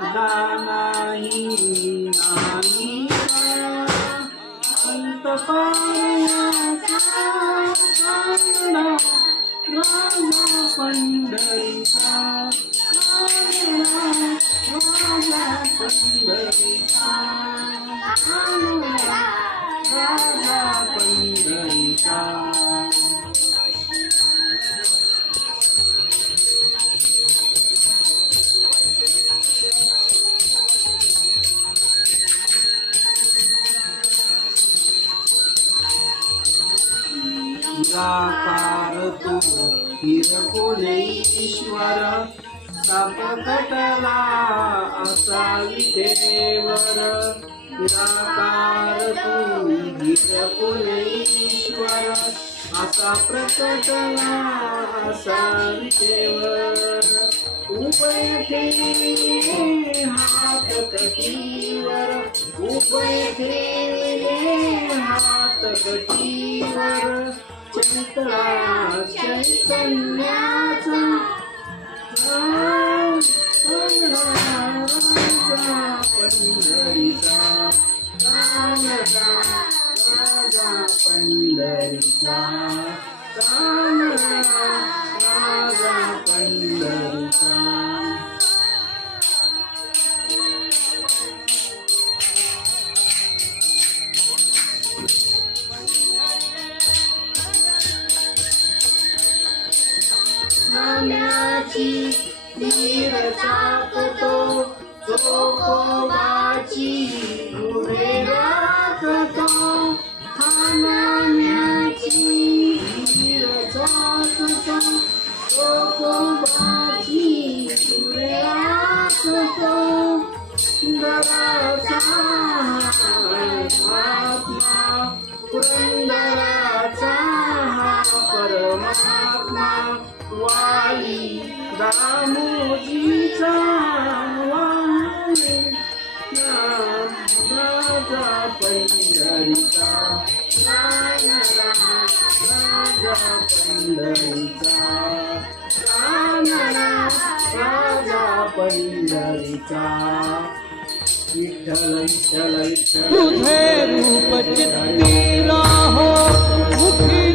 नाही नाही अंत पायाचा राजा पंढरीचा राजा पंढरीचा राजा पंढरीचा निराकार तू हिरपुलेश्वर सापकटला असा विटेवर निराकार तू हिरपुलेश्वर असा प्रकटला असा विटेवर उभय ठेवले हात कटीवर उभय ठेवले हात कटीवर चैतन्याचा राजा पंढरीचा राजा पंढरीचा राजा पंढरीचा नाम्याची तीर टाकतो चोखोबाची उभे राखतो हा नाम्याची तीर टाकतो चोखोबाची उभे राखतो पुरंदराचा महात्मा पुरंदराचा परमात्मा वाली दामोजीचा वाली राजा पंढरीचा राजा पंढरीचा राजा पंढरीचा विठ्ठल विठ्ठल विठ्ठल तुझे रूप चित्ती राहो मुखी